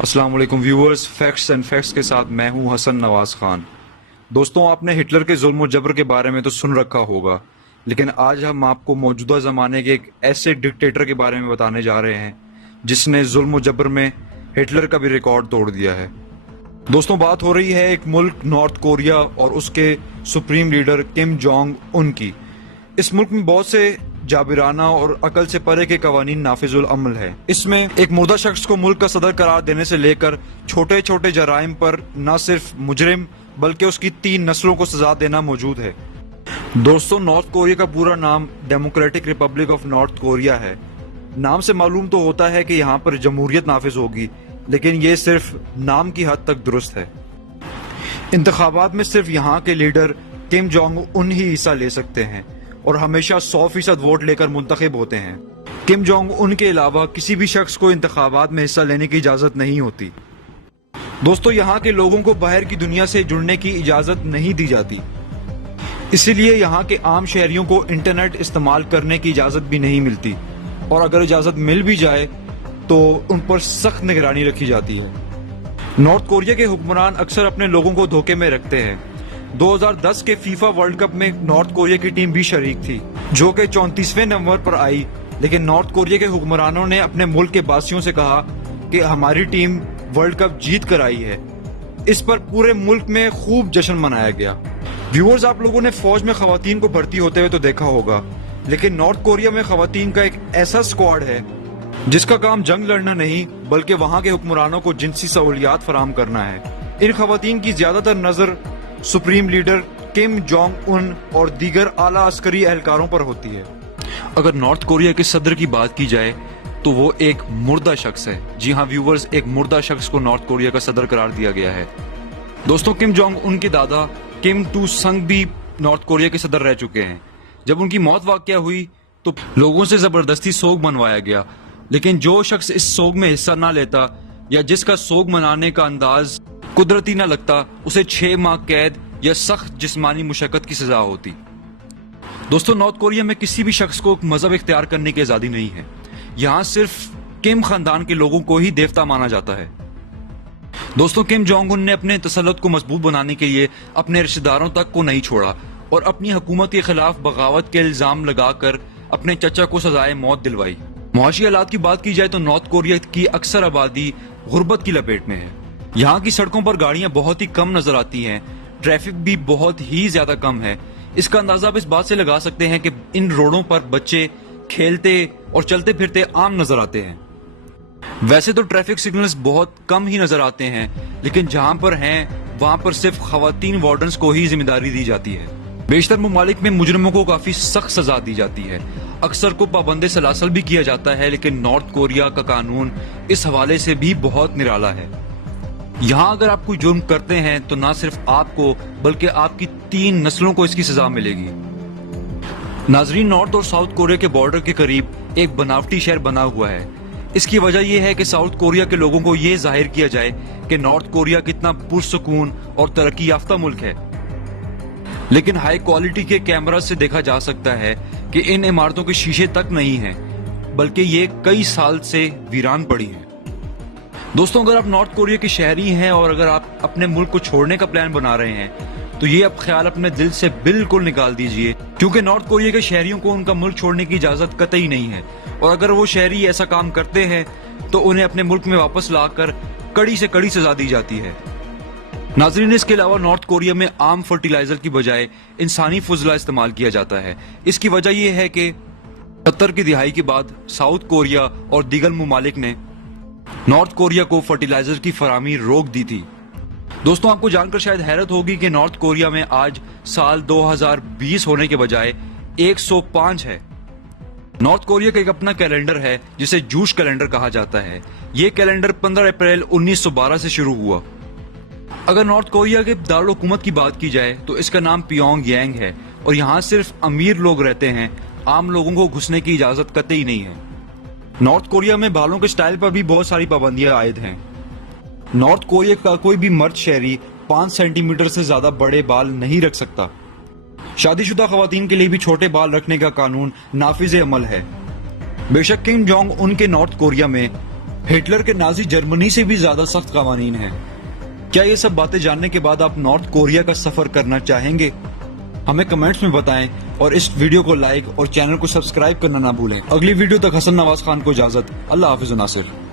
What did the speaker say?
السلام علیکم viewers, facts and facts کے ساتھ میں ہوں حسن نواز خان۔ دوستوں، آپ نے ہٹلر کے ظلم و جبر کے بارے میں تو سن رکھا ہوگا، لیکن آج ہم آپ کو موجودہ زمانے کے ایک ایسے ڈکٹیٹر کے بارے میں بتانے جا رہے ہیں جس نے ظلم و جبر میں ہٹلر کا بھی ریکارڈ توڑ دیا ہے۔ دوستوں، بات ہو رہی ہے ایک ملک نارتھ کوریا اور اس کے supreme leader Kim Jong Un کی۔ اس ملک میں بہت سے جابرانہ اور عقل سے پرے کے قوانین نافذ العمل ہے۔ اس میں ایک مردہ شخص کو ملک کا صدر قرار دینے سے لے کر چھوٹے چھوٹے جرائم پر نہ صرف مجرم بلکہ اس کی 3 نسلوں کو سزا دینا موجود ہے۔ دوستوں، نارتھ کوریا کا پورا نام democratic republic of north Korea ہے۔ نام سے معلوم تو ہوتا ہے کہ یہاں پر جمہوریت نافذ ہوگی، لیکن یہ صرف نام کی حد تک درست ہے۔ انتخابات میں صرف یہاں کے لیڈر کم جونگ ان ہی حصہ لے سکتے ہیں اور ہمیشہ 100% ووٹ لے کر منتخب ہوتے ہیں۔ کم جونگ ان کے علاوہ کسی بھی شخص کو انتخابات میں حصہ لینے کی اجازت نہیں ہوتی۔ دوستوں، یہاں کے لوگوں کو باہر کی دنیا سے جڑنے کی اجازت نہیں دی جاتی، اسی لیے یہاں کے عام شہریوں کو انٹرنیٹ استعمال کرنے کی اجازت بھی نہیں ملتی، اور اگر اجازت مل بھی جائے تو ان پر سخت نگرانی رکھی جاتی ہے۔ نارتھ کوریا کے حکمران اکثر اپنے لوگوں کو دھوکے میں رکھتے ہیں۔ 2010 کے فیفا ورلڈ کپ میں نارتھ کوریا کی ٹیم بھی شریک تھی، جو کہ 34ویں نمبر پر آئی، لیکن نارتھ کوریا کے حکمرانوں نے اپنے ملک کے باسیوں سے کہا کہ ہماری ٹیم ورلڈ کپ جیت کر آئی ہے۔ اس پر پورے ملک میں خوب جشن منایا گیا۔ ویورز، آپ لوگوں نے فوج میں خواتین کو بھرتی ہوتے ہوئے تو دیکھا ہوگا، لیکن نارتھ کوریا میں خواتین کا ایک ایسا اسکواڈ ہے جس کا کام جنگ لڑنا نہیں بلکہ وہاں کے حکمرانوں کو جنسی سہولیات فراہم کرنا ہے۔ ان خواتین کی زیادہ تر نظر supreme leader Kim Jong Un اور دیگر اعلیٰ عسکری اہلکاروں پر ہوتی ہے۔ اگر نارتھ کوریا کے صدر کی بات کی جائے تو وہ ایک مردہ شخص ہے۔ جی ہاں ویورز، ایک مردہ شخص کو نارتھ کوریا کا صدر قرار دیا گیا ہے۔ دوستوں، کم جونگ ان کے دادا کم ٹو سنگ بھی نارتھ کوریا کے صدر رہ چکے ہیں۔ جب ان کی موت واقع ہوئی تو لوگوں سے زبردستی سوگ منوایا گیا، لیکن جو شخص اس سوگ میں حصہ نہ لیتا یا جس کا سوگ منانے کا انداز قدرتی نہ لگتا، اسے 6 ماہ قید یا سخت جسمانی مشقت کی سزا ہوتی۔ دوستوں، نارتھ کوریا میں کسی بھی شخص کو مذہب اختیار کرنے کی آزادی نہیں ہے۔ یہاں صرف کم خاندان کے لوگوں کو ہی دیوتا مانا جاتا ہے۔ دوستوں، کم جونگ ان نے اپنے تسلط کو مضبوط بنانے کے لیے اپنے رشتہ داروں تک کو نہیں چھوڑا اور اپنی حکومت کے خلاف بغاوت کے الزام لگا کر اپنے چچا کو سزائے موت دلوائی۔ معاشی حالات کی بات کی جائے تو نارتھ کوریا کی اکثر آبادی غربت کی لپیٹ میں ہے۔ یہاں کی سڑکوں پر گاڑیاں بہت ہی کم نظر آتی ہیں، ٹریفک بھی بہت ہی زیادہ کم ہے۔ اس کا اندازہ آپ اس بات سے لگا سکتے ہیں کہ ان روڈوں پر بچے کھیلتے اور چلتے پھرتے عام نظر آتے ہیں۔ ویسے تو ٹریفک سگنلز بہت کم ہی نظر آتے ہیں، لیکن جہاں پر ہیں وہاں پر صرف خواتین وارڈنز کو ہی ذمہ داری دی جاتی ہے۔ بیشتر ممالک میں مجرموں کو کافی سخت سزا دی جاتی ہے، اکثر کو پابند سلاسل بھی کیا جاتا ہے، لیکن نارتھ کوریا کا قانون اس حوالے سے بھی بہت نرالا ہے۔ یہاں اگر آپ کوئی جرم کرتے ہیں تو نہ صرف آپ کو بلکہ آپ کی 3 نسلوں کو اس کی سزا ملے گی۔ ناظرین، نارتھ اور ساؤتھ کوریا کے بارڈر کے قریب ایک بناوٹی شہر بنا ہوا ہے۔ اس کی وجہ یہ ہے کہ ساؤتھ کوریا کے لوگوں کو یہ ظاہر کیا جائے کہ نارتھ کوریا کتنا پرسکون اور ترقی یافتہ ملک ہے، لیکن ہائی کوالٹی کے کیمرہ سے دیکھا جا سکتا ہے کہ ان عمارتوں کے شیشے تک نہیں ہیں، بلکہ یہ کئی سال سے ویران پڑی ہیں۔ دوستوں، اگر آپ نارتھ کوریا کے شہری ہیں اور اگر آپ اپنے ملک کو چھوڑنے کا پلان بنا رہے ہیں تو یہ اب خیال اپنے دل سے بالکل نکال دیجئے، کیونکہ نارتھ کوریا کے شہریوں کو ان کا ملک چھوڑنے کی اجازت قطعی نہیں ہے، اور اگر وہ شہری ایسا کام کرتے ہیں تو انہیں اپنے ملک میں واپس لا کر کڑی سے کڑی سزا دی جاتی ہے۔ ناظرین، اس کے علاوہ نارتھ کوریا میں عام فرٹیلائزر کی بجائے انسانی فضلہ استعمال کیا جاتا ہے۔ اس کی وجہ یہ ہے کہ 70 کی دہائی کے بعد ساؤتھ کوریا اور دیگر ممالک نے نارتھ کوریا کو فرٹیلائزر کی فراہمی روک دی تھی۔ دوستوں، آپ کو جان کر شاید حیرت ہوگی کہ نارتھ کوریا میں آج سال 2020 ہونے کے بجائے 105 ہے۔ نارتھ کوریا کا ایک اپنا کیلنڈر ہے جسے جوش کیلنڈر کہا جاتا ہے۔ یہ کیلنڈر 15 اپریل 1912 سے شروع ہوا۔ اگر نارتھ کوریا کے دارالحکومت کی بات کی جائے تو اس کا نام پیونگ یانگ ہے، اور یہاں صرف امیر لوگ رہتے ہیں، عام لوگوں کو گھسنے کی اجازت قطعی نہیں ہے۔ نارتھ کوریا میں بالوں کے سٹائل پر بھی بہت ساری پابندیاں عائد ہیں۔ نارتھ کوریا کا کوئی بھی مرد شہری 5 سینٹی میٹر سے زیادہ بڑے بال نہیں رکھ سکتا۔ شادی شدہ خواتین کے لیے بھی چھوٹے بال رکھنے کا قانون نافذ عمل ہے۔ بے شک کم جونگ ان کے نارتھ کوریا میں ہٹلر کے نازی جرمنی سے بھی زیادہ سخت قوانین ہیں۔ کیا یہ سب باتیں جاننے کے بعد آپ نارتھ کوریا کا سفر کرنا چاہیں گے؟ ہمیں کمنٹس میں بتائیں اور اس ویڈیو کو لائک اور چینل کو سبسکرائب کرنا نہ بھولیں۔ اگلی ویڈیو تک حسن نواز خان کو اجازت۔ اللہ حافظ ناصر۔